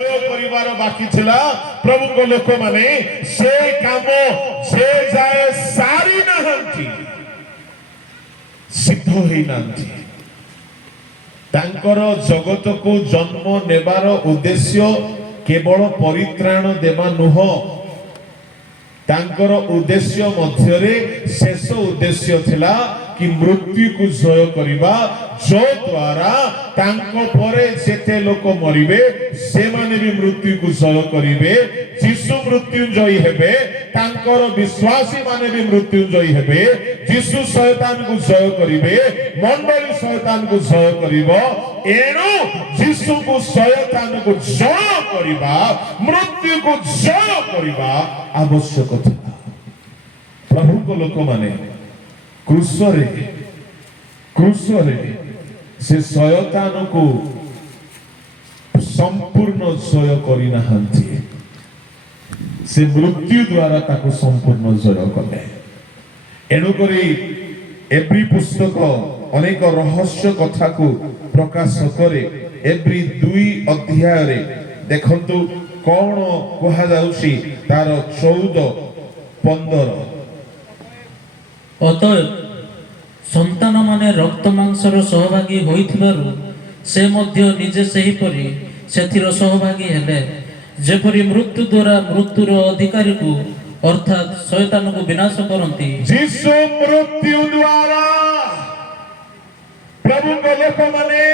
परिवार बाकी थिला प्रभु को लोक माने से काम से जाए सारी नहंती सिद्ध होई नांती तांकर जगत को जन्म नेबार उद्देश्य केवल परित्राण देवा नुह तांकर उद्देश्य मध्यरे शेष उद्देश्य थिला कि मृत्यु को जय करिबा जो द्वारा तांको परे जेते लोक मरिबे से माने भी मृत्यु को जय करिबे यीशु मृत्युंजयी हेबे तांकर विश्वासी माने भी मृत्युंजयी हेबे यीशु शैतान को जय करिबे मंडली शैतान को जय करिबो एणु यीशु को शैतान को जय करिबा मृत्यु को जय करिबा आवश्यक था प्रभु को लोक माने क्रूसरे से शयतान को संपूर्ण जय करी नाहंती से मृत्यु द्वारा ताको संपूर्ण जय कले एणु करी एव्री पुस्तक अनेक रहस्य कथा को प्रकाश करे एव्री 2 अध्याय रे देखंतु कोन कहा जाउसी तार 14-15 अतएव संतान माने रक्त मांसर सहभागी होइथिबारु से मध्य निजे सही परि सेथिर सहभागी हेले जेपरि मृत्यु द्वारा मृत्युर अधिकारी को अर्थात शैतान को विनाश करंती यीशु मृत्यु द्वारा प्रभु को लोक माने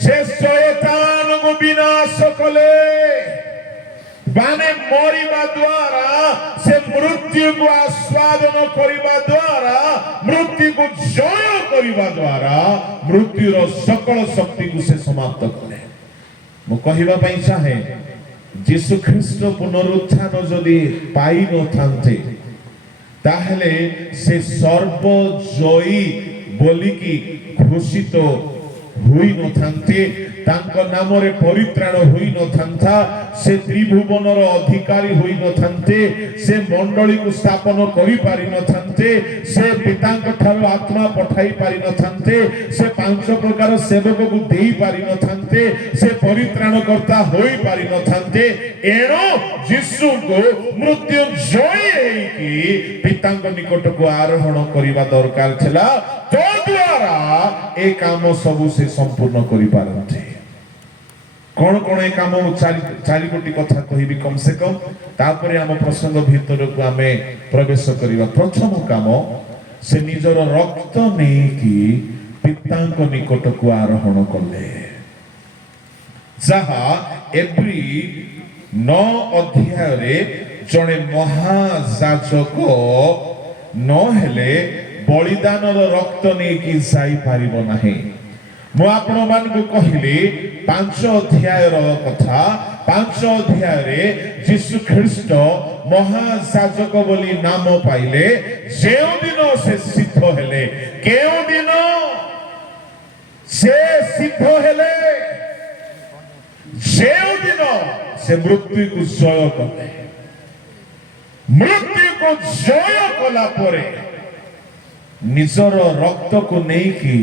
से शैतान को विनाश कले बाने मरिबा द्वारा से मृत्यु को आस्वादन करिबा द्वारा मृत्यु को जय करिबा द्वारा मृत्युर सकल शक्ति को से समाप्त कले मो कहिबा पई चाहे यीशु ख्रीष्ट पुनरुत्थान जदि पाई न थांते ताहले से सर्वजयी बोलिकी घोषित हुई न थांते तांको नाम रे परित्राण हुई न थांता से त्रिभुवनर अधिकारी हुई न थांते से मंडली को स्थापन करि पारि न थांते से पितांक ठारो आत्मा पठाई पारि न थांते से 5 प्रकार सेवक को देई पारि न थांते से परित्राण करता होई पारि न थांते एणो यीशु को मृत्यु जय कि पितांक निकट को आरोहण करिबा दरकार थिला तो द्वारा ए काम सब से संपूर्ण करि पारंते कौन कौन एक काम चारि कोटी कथा कहिबी कम से कम तापरे हम प्रसंग भीतर को आमे प्रवेश करिबा प्रथम काम से निजर रक्त नहीं कि पितांक निकट को आरोहण कले जहा एव्री 9 अध्याय रे जणे महायाजक न हेले बलिदानर रक्त नहीं कि जाई पारिबो नाही मु आपण मान को कहिली 5 अध्याय रो कथा 5 अध्याय रे यीशु ख्रीष्ट महायाजक बोली नाम पाइले जेउ दिन से सिद्ध हेले केउ दिन से सिद्ध हेले जेउ दिन से मृत्यु को जय कले मृत्यु को जय कला परे निजर रक्त को नहीं कि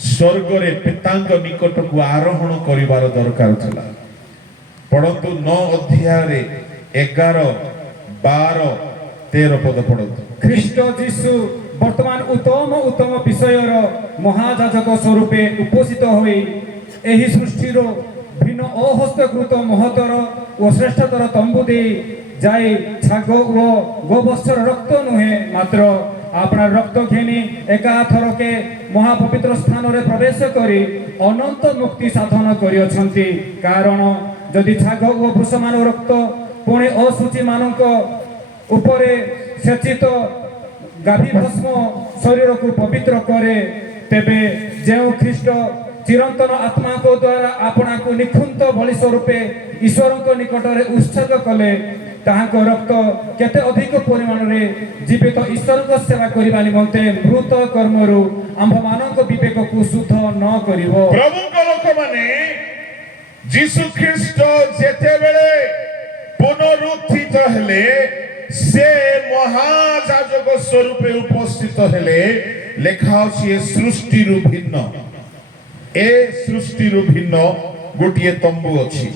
स्वर्ग रे पितांक निकट को आरोहण करिवार दरकार थला पढंतु 9 अध्याय रे 11 12 13 पद पढंतु ख्रीष्ट यीशु वर्तमान उत्तम विषयर महायाजक स्वरूपे उपस्थित होई एही सृष्टिर भिन्न अहस्तकृत महतर ओ श्रेष्ठतर तंबु दे जाय छाग ओ गोवत्सर रक्त नुहे मात्र अपना रक्त घेनी एका थरके महापवित्र स्थान रे प्रवेश करी अनंत मुक्ति साधन करियछंती कारण जदि छाग ओ पुरुषमान रक्त पुणे असुचि मानक उपरे सेचित गाभी भस्म शरीर को पवित्र करे तेबे जेउ ख्रीष्ट चिरंतन आत्मा को द्वारा आपना को निखुंत बलि स्वरूपे ईश्वर को निकट रे उत्सर्ग कले ताहाको रक्त केते अधिक परिमाण रे जीवित ईश्वर को सेवा करिबा निमंते मृत कर्मरु आंभ मानक विवेक को शुद्ध न करिवो प्रभु को लोक माने यीशु ख्रीष्ट जेते बेले पुनरुत्थित हेले से महायाजक स्वरूपे उपस्थित हेले लेखा अछि सृष्टि रु भिन्न ए सृष्टि रु भिन्न गोटिए तंबू अछि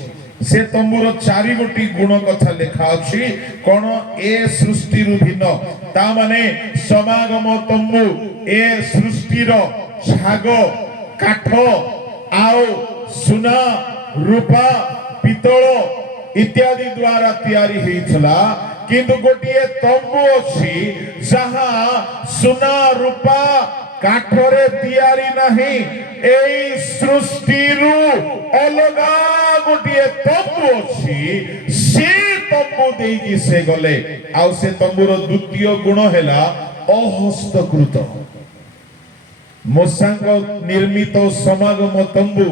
से तंबुर चारि गोटी गुण कथा लिखा अछि कोन ए सृष्टि रु भिन्न ता माने समागम तंबु ए सृष्टि रो छाग काठ आओ सुना रूपा पितल इत्यादि द्वारा तैयारी हेइछला किंतु गोटिए तंबु अछि जहा सुना रूपा काठरे तैयारी नहीं एई सृष्टि रु अलगा गोटिए तंबु अछि से तंबु देकी से गले आ से तंबुर द्वितीय गुण हैला अहस्तकृत मोसांग निर्मित समागम तंबु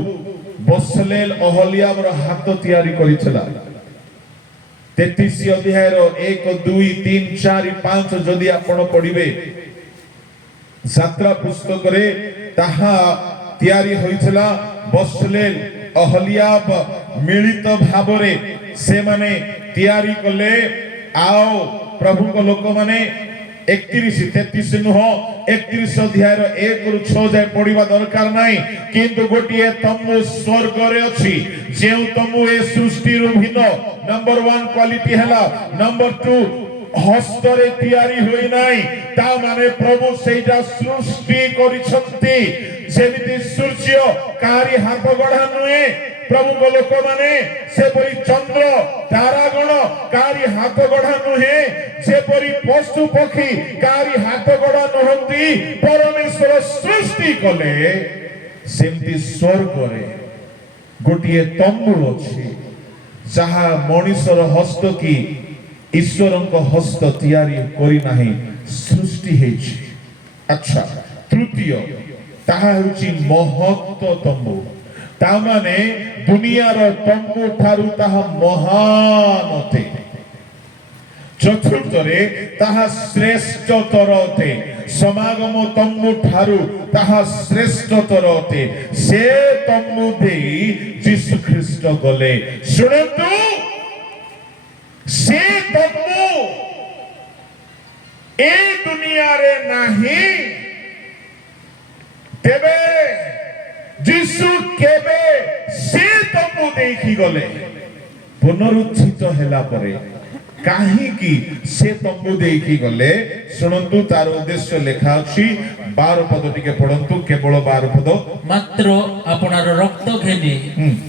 बसलेल अहलियाबर हाथ तैयारी करिछला 33 अध्याय 1 2 3 4 5 जदि आपण पढिबे यात्रा पुस्तक रे ताहा तैयारी होइछला बसलेल अहलियाब मिलित भावरे से माने तैयारी कले आओ प्रभु को लोक माने 31 33 नुह 31 अध्याय 1 रु 6 जाय पढिबा दरकार नाही किंतु गोटिए तंबु स्वर्ग रे अछि जेउ तंबु ए सृष्टि रु भिन्न नंबर 1 क्वालिटी हैला नंबर 2 हस्तरे तैयारी होई नाही ता माने प्रभु सेटा सृष्टि करिसंती जेमिति सूर्य कारी हाथ गढा नुए प्रभु को लोक माने से परि चंद्र तारागण कारी हाथ गढा नुहे से परि पशु पक्षी कारी हाथ गढा नहंती परमेश्वर सृष्टि कले सेमति स्वर्ग रे गोटिए तंबु अछि जहा मनुष्यर हस्त की ईश्वरଙ୍କ हस्त तैयारी करी नाही सृष्टि हेछि अच्छा तृतीय ताहा होछि महत्व तंबु ता माने दुनिया रो तंबु ठारू ताहा महान अते चतुर्थ रे ताहा श्रेष्ठतर अते समागम तंबु ठारू ताहा श्रेष्ठतर अते से तंबु देई यीशु ख्रीष्ट गले सुनंतु से तंबु ए दुनिया रे नाही तेबे यीशु केबे से तंबु देखी गले पुनरुत्थित हैला परे काहे की से तंबु देखी गले सुनंतु तार उद्देश्य लेखा अछि 12 पद टिके पढंतु केवल 12 पद मात्र आपनार रक्त घेनी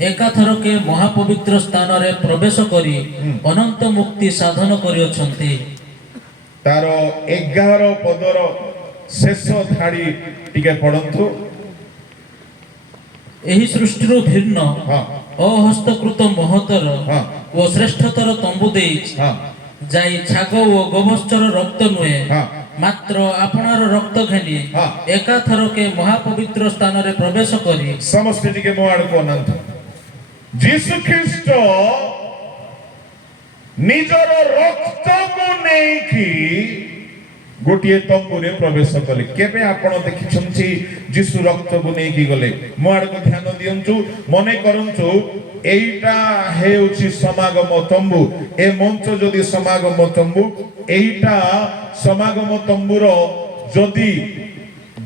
एकाथर के महापवित्र स्थान रे प्रवेश करी अनंत मुक्ति साधन करियछंती तार 11 पदर शेष धाड़ी टिके पढंतु एही सृष्टिरु भिन्न अहस्तकृत महतर ओ श्रेष्ठतर तंबु देई जाई छाग ओ गोवत्सर रक्त नुए मात्र आपनार रक्त घेनी एकाथर के महापवित्र स्थान रे प्रवेश करी समस्त टिके मोआड को अनंत यीशु ख्रीष्ट निजर रक्त को नहीं की गोटिए तंबुरे प्रवेश कले केबे आपण देखिछंती यीशु रक्त को नहीं की गले मोआड को ध्यान दियंतु मने करंतु एइटा हेउछि समागम तंबु ए मंच जदि समागम तंबु एइटा समागम तंबुर जदि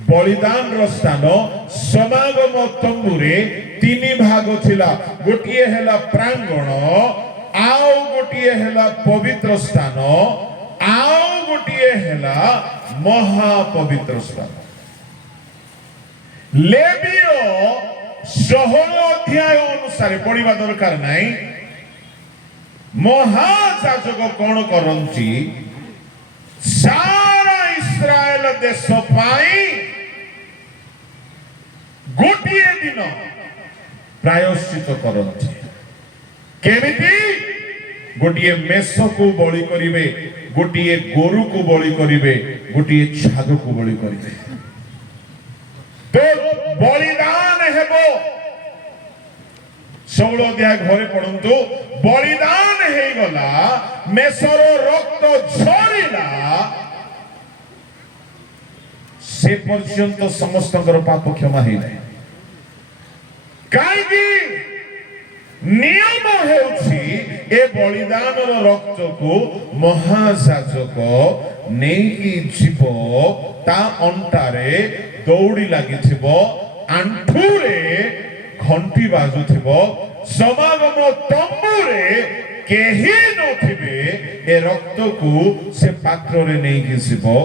बलिदान रो स्थान समागम तंबुरे तीन भाग थिला गोटिए हैला प्रांगण आउ गोटिए हैला पवित्र स्थान आउ गोटिए हैला महापवित्र स्थान लेवियो 16 अध्याय अनुसार पढ़िबा दरकार नाही महायाजक कोन करंती सारा इस्राएल देश पाई गोटिए दिन प्रायश्चित करंती केमिति गोटिए मेष को बलि करिवे गोटिए गोरु को बलि करिवे गोटिए छाग को बलि करिवे तो बलिदान हेबो 16 अध्याय घरे पढंतु बलिदान हे गला मेषर रक्त झरिला से पर्यंत समस्तଙ୍କର पाप क्षमा हेला काईकी नियम हेउछि ए बलिदान रक्त को महायाजक नेकी जीव ता अंटारे दौड़ी लागिथिबो आंठुरे घंटी बाजुथिबो समागम तंबु କେହି ନଥିବେ ଏ ରକ୍ତକୁ ସେ ପାତ୍ରରେ ନେଇକି ଯିବ